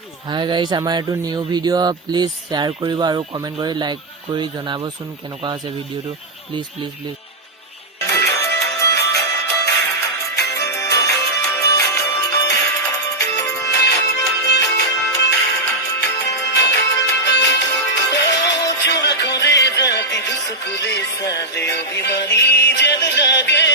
Hi guys, আমাৰ এইটো new video', please share কৰিব আৰু কমেণ্ট কৰি লাইক কৰি জনাবচোন কেনেকুৱা হৈছে ভিডিঅ'টো, প্লিজ প্লিজ প্লিজ। সালে অভিমানী যেন লাগে